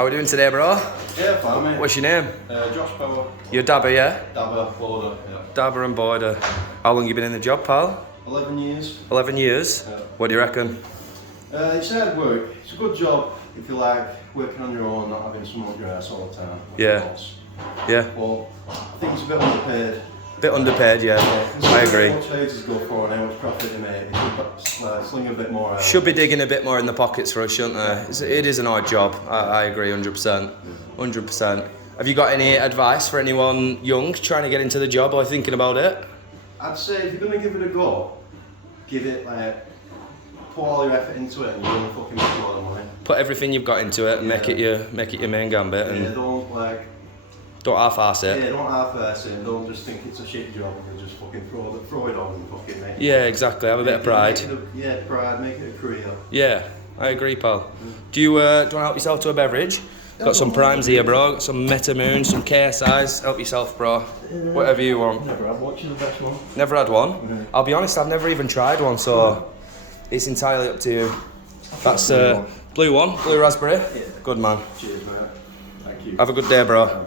How are we doing today, bro? Yeah, fine, mate. What's your name? Josh Power. You're Dabber, yeah? Dabber, Border, yeah. Dabber and Border. How long you been in the job, pal? 11 years. 11 years? Yeah. What do you reckon? It's hard work. It's a good job if you like working on your own, not having someone up your ass all the time. Like Yeah. Yeah. Well, I think it's a bit underpaid. Bit underpaid, yeah. I agree. How much wages go for and how much profit you make. You should sling a bit more out. Should be digging a bit more in the pockets for us, shouldn't they? It is an hard job. I agree 100%. 100%. Have you got any advice for anyone young trying to get into the job or thinking about it? I'd say if you're going to give it a go, give it like, put all your effort into it and you're going to fucking make a lot of money. Put everything you've got into it and make it your main gambit. And yeah, don't half-ass it. Yeah, don't half-ass it and don't just think it's a shit job and just fucking throw it on and fucking make it. Yeah, exactly. Have a bit of pride. Pride, make it a career. Yeah, I agree, pal. Do you want to help yourself to a beverage? Got some primes here, bro. Got some Metamoon, some KSIs. Help yourself, bro. Whatever you want. Never had one. What's the best one? Never had one? I'll be honest, I've never even tried one, so it's entirely up to you. That's blue one, blue raspberry. Yeah. Good man. Cheers, mate. Thank you. Have a good day, bro.